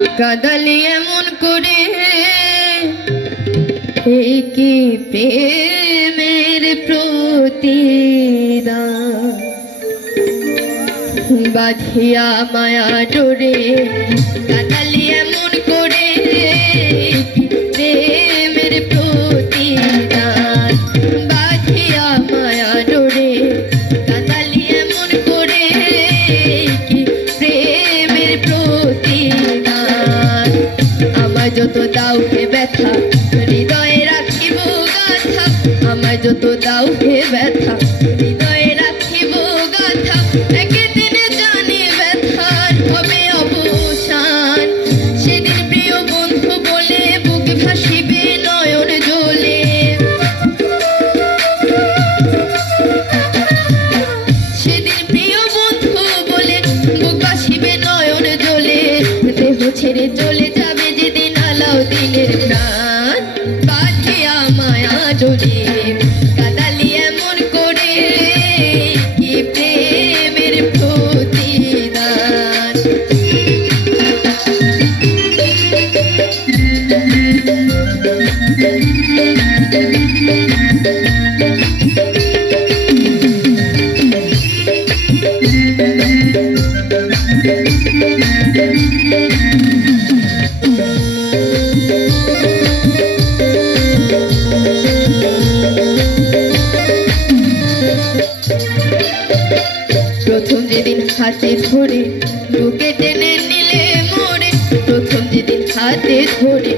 কাদালি এমন করে কি প্রেমের প্রতিদান বাঁধিয়া মায়া ডোরে কাদালি এমন করে প্রেমের প্রতিদান বাঁধিয়া মায়া ডোরে কাদালি এমন করে প্রেমের প্রতিদান আমায় যত দাও হে ব্যথা হৃদয়ে রাখিব গাথা আমায় যত দাও হে ব্যথা হৃদয়ে রাখিব গাথা একদিনে জানি ব্যথার হবে অবসান সেদিন প্রিয় বন্ধু বলে বুক ভাসিবে নয়ন জলে সেদিন প্রিয় বন্ধু বলে বুক ভাসিবে নয়ন জলে দেহ ছেড়ে চলে যাবে যেদিন আলাউদ্দিনের প্রাণ বাঁধিয়া মায়া ডোরে কাদালি এমন করে কি প্রেমের প্রতিদান প্রথম যেদিন হাতে ধরে বুকে টেনে নিলে মোরে প্রথম যেদিন হাতে ধরে